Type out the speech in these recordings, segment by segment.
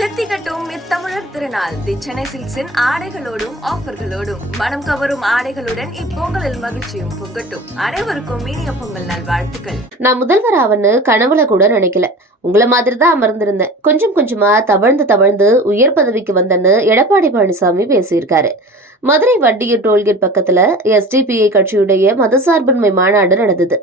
தித்திக்கட்டும் இத்தமிழர் திருநாள். தி சென்னை சில்க்ஸின் ஆடைகளோடும் ஆஃபர்களோடும். மனம் கவரும் ஆடைகளுடன் இப்பொங்கலில் மகிழ்ச்சியும் பொங்கட்டும். அனைவருக்கும் இனிய பொங்கல் நல்வாழ்த்துக்கள். நான் முதல்வர் ஆவன்னு கனவுல கூட நினைக்கல. உங்களை மாதிரி தான் அமர்ந்திருந்தேன். கொஞ்சம் கொஞ்சமா தவழ்ந்து தவழ்ந்து உயர் பதவிக்கு வந்தேன்னு எடப்பாடி பழனிசாமி பேசியிருக்காரு. மதுரை வண்டியூர் டோல்கேட் பக்கத்துல எஸ்டிபிஐ கட்சியுடைய மதசார்பின்மை மாநாடு நடந்தது.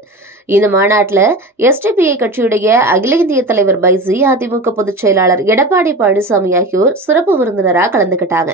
இந்த மாநாட்டுல எஸ்டிபிஐ கட்சியுடைய அகில இந்திய தலைவர் பைசி அதிமுக பொதுச் செயலாளர் எடப்பாடி பழனிசாமி ஆகியோர் சிறப்பு விருந்தினரா கலந்துக்கிட்டாங்க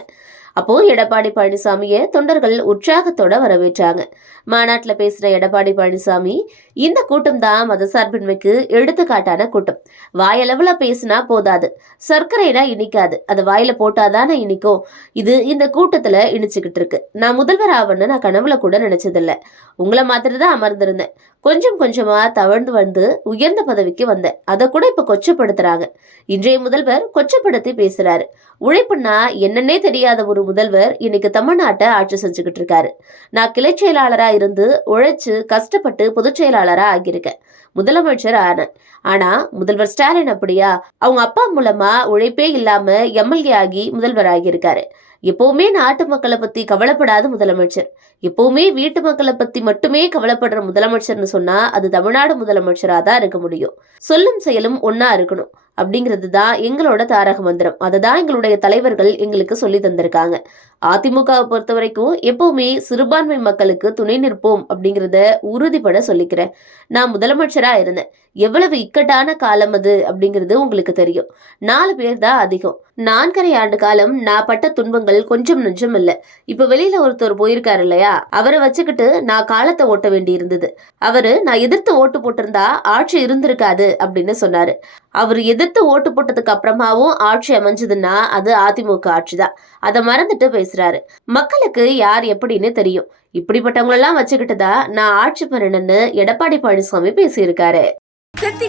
அப்போ எடப்பாடி பழனிசாமியை தொண்டர்கள் உற்சாகத்தோட வரவேற்றாங்க. மாநாட்டில் பேசின எடப்பாடி பழனிசாமி இந்த கூட்டம் தான் மதசார்பின்மைக்கு எடுத்துக்காட்டான கூட்டம். வாயளவுல பேசினா போதாது. சர்க்கரைனா இனிக்காது. அது வாயில போட்டாதானே இனிக்கும். இது இந்த கூட்டத்துல இனிச்சுக்கிட்டு இருக்கு நான் முதல்வர் ஆவணும்னு நான் கனவுல கூட நினைச்சதில்ல. உங்களை மாதிரி தான் அமர்ந்திருந்தேன். கொஞ்சம் கொஞ்சமா தவழ்ந்து வந்து உயர்ந்த பதவிக்கு வந்தேன். அதை கூட இப்ப கொச்சப்படுத்துறாங்க. இன்றைய முதல்வர் கொச்சப்படுத்தி பேசுறாரு. உழைப்புன்னா என்னன்னே தெரியாத ஒரு முதல்வர் இன்னைக்கு தமிழ்நாட்டை ஆட்சி செஞ்சுக்கிட்டு இருக்காரு நான் கிளை செயலாளரா இருந்து உழைச்சு கஷ்டப்பட்டு பொதுச் செயலாளரா ஆகியிருக்கேன். முதலமைச்சர் ஆனேன். ஆனா முதல்வர் ஸ்டாலின் அப்படியா? அவங்க அப்பா மூலமா உழைப்பே இல்லாம எம்எல்ஏ ஆகி முதல்வர் ஆகியிருக்காரு. எப்பவுமே நாட்டு மக்களை பத்தி கவலைப்படாத முதலமைச்சர். எப்பவுமே வீட்டு மக்களை பத்தி மட்டுமே கவலைப்படுற முதலமைச்சர்னு சொன்னா அது தமிழ்நாடு முதலமைச்சரா தான் இருக்க முடியும். சொல்லும் செயலும் ஒன்னா இருக்கணும். அப்படிங்கிறது தான் எங்களோட தாரக மந்திரம். அதை தான் எங்களுடைய தலைவர்கள் எங்களுக்கு சொல்லி தந்திருக்காங்க. அதிமுகவை பொறுத்த வரைக்கும் எப்பவுமே சிறுபான்மை மக்களுக்கு துணை நிற்போம் அப்படிங்கிறத உறுதிப்பட சொல்லிக்கிறேன். நான் முதலமைச்சராக இருந்தேன். எவ்வளவு இக்கட்டான காலம் அது அப்படிங்கிறது உங்களுக்கு தெரியும். நாலு பேர் தான் அதிகம். நான்கரை ஆண்டு காலம் நான் பட்ட துன்பங்கள் கொஞ்சம் நஞ்சம் இல்லை. இப்போ வெளியில ஒருத்தர் போயிருக்காரு இல்லையா? அவரை வச்சுக்கிட்டு நான் காலத்தை ஓட்ட வேண்டி இருந்தது அவரு நான் எதிர்த்து ஓட்டு போட்டிருந்தா ஆட்சி இருந்திருக்காது அப்படின்னு சொன்னாரு. அவர் எதிர்த்து ஓட்டு போட்டதுக்கு அப்புறமாவும் ஆட்சி அமைஞ்சதுன்னா அது அதிமுக ஆட்சி தான் அதை மறந்துட்டு பேசுறாரு. மக்களுக்கு யார் எப்படின்னு தெரியும். இப்படிப்பட்டவங்களெல்லாம் வச்சுக்கிட்டதா நான் ஆட்சி பண்ணணும்னு எடப்பாடி பழனிசாமி பேசியிருக்காரு.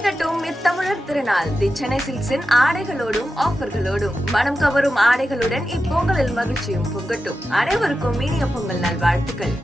கட்டும் இத்தமிழர் திருநாள். தி சென்னை சில்க்ஸின் ஆடைகளோடும் ஆஃபர்களோடும். மனம் கவரும் ஆடைகளுடன் இப்பொங்கலில் மகிழ்ச்சியும் பொங்கட்டும். அனைவருக்கும் இனிய பொங்கல் நல் வாழ்த்துக்கள்